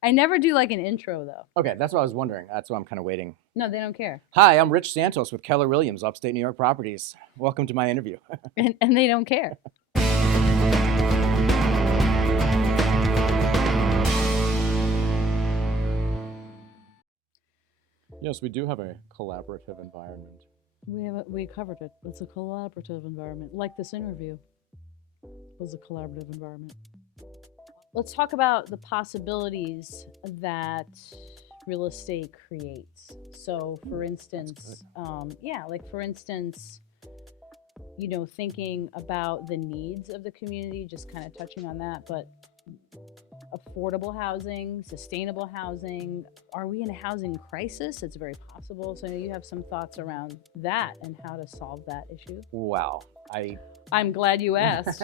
I never do like an intro though. Okay, that's what I was wondering. That's why I'm kind of waiting. No, they don't care. Hi, I'm Rich Santos with Keller Williams, Upstate New York Properties. Welcome to my interview. And they don't care. Yes, we do have a collaborative environment. We covered it. It's a collaborative environment. Like this interview was a collaborative environment. Let's talk about the possibilities that real estate creates. So for instance, thinking about the needs of the community, just kind of touching on that, but affordable housing, sustainable housing. Are we in a housing crisis? It's very possible. So I know you have some thoughts around that and how to solve that issue. Wow. I'm glad you asked.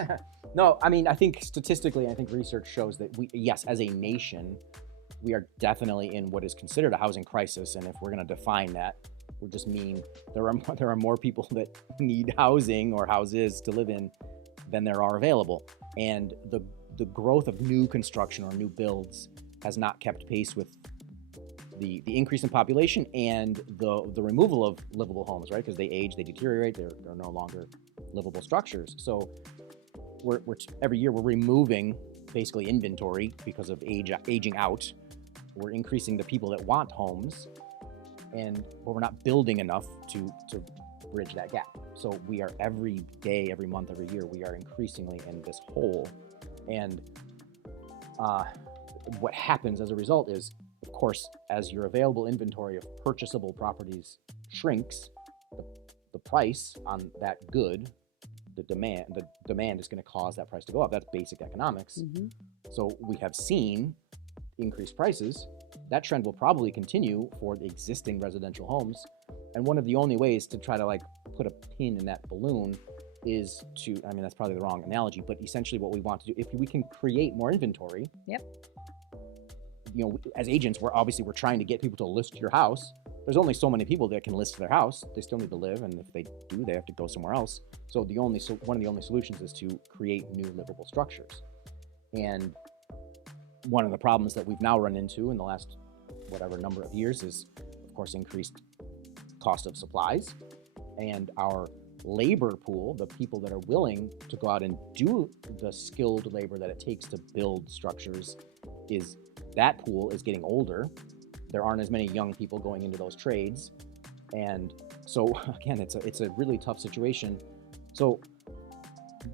No, I mean, I think statistically, I think research shows that yes, as a nation, we are definitely in what is considered a housing crisis. And if we're going to define that, we're just mean there are more people that need housing or houses to live in than there are available. And the growth of new construction or new builds has not kept pace with the increase in population and the removal of livable homes, right? Because they age, they deteriorate, they're no longer livable structures. So we're every year we're removing basically inventory because of aging out. We're increasing the people that want homes, but we're not building enough to bridge that gap. So we are every day, every month, every year, we are increasingly in this hole. And what happens as a result is, of course, as your available inventory of purchasable properties shrinks, the price on that good, the demand is going to cause that price to go up. That's basic economics. Mm-hmm. So we have seen increased prices. That trend will probably continue for the existing residential homes. And one of the only ways to try to put a pin in that balloon is that's probably the wrong analogy, but essentially what we want to do, if we can create more inventory. Yep. As agents, we're trying to get people to list your house. There's only so many people that can list their house. They still need to live, and if they do, they have to go somewhere else. So one of the only solutions is to create new livable structures. And one of the problems that we've now run into in the last whatever number of years is, of course, increased cost of supplies, and our labor pool, the people that are willing to go out and do the skilled labor that it takes to build structures, that pool is getting older. There aren't as many young people going into those trades. And so again, it's a really tough situation. So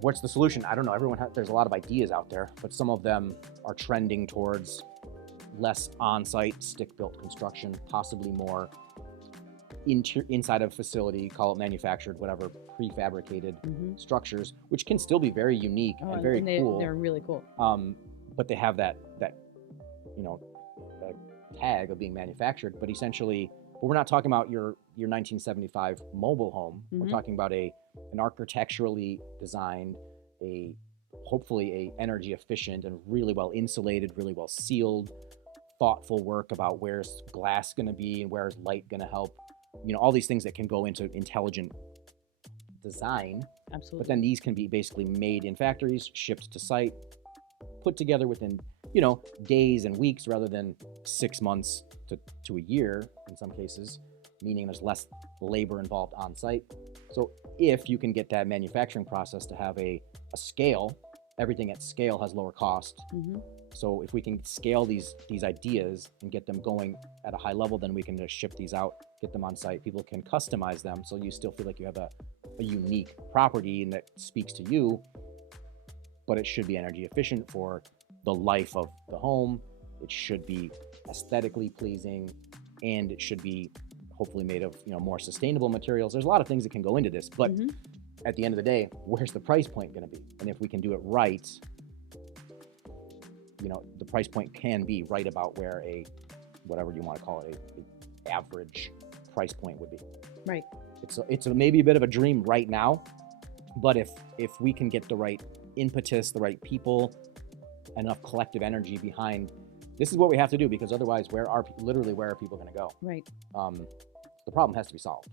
what's the solution? I don't know. There's a lot of ideas out there, but some of them are trending towards less on-site stick-built construction, possibly more inside of a facility, call it manufactured, whatever, prefabricated structures, which can still be very unique and very cool. They're really cool. But they have that tag of being manufactured. But essentially, we're not talking about your 1975 mobile home. Mm-hmm. We're talking about an architecturally designed, hopefully a energy efficient and really well insulated, really well sealed, thoughtful work about where's glass going to be and where's light going to help. All these things that can go into intelligent design. Absolutely. But then these can be basically made in factories, shipped to site, put together within, days and weeks rather than 6 months to a year in some cases, meaning there's less labor involved on site. So if you can get that manufacturing process to have a scale, everything at scale has lower cost. Mm-hmm. So if we can scale these ideas and get them going at a high level, then we can just ship these out, get them on site. People can customize them so you still feel like you have a unique property and that speaks to you, but it should be energy efficient for the life of the home. It should be aesthetically pleasing, and it should be hopefully made of more sustainable materials. There's a lot of things that can go into this, but at the end of the day, where's the price point going to be? And if we can do it right, the price point can be right about where whatever you want to call it, a average price point would be. Right. It's maybe a bit of a dream right now, but if we can get the right impetus, the right people, enough collective energy behind, this is what we have to do, because otherwise, where are people going to go? Right. The problem has to be solved.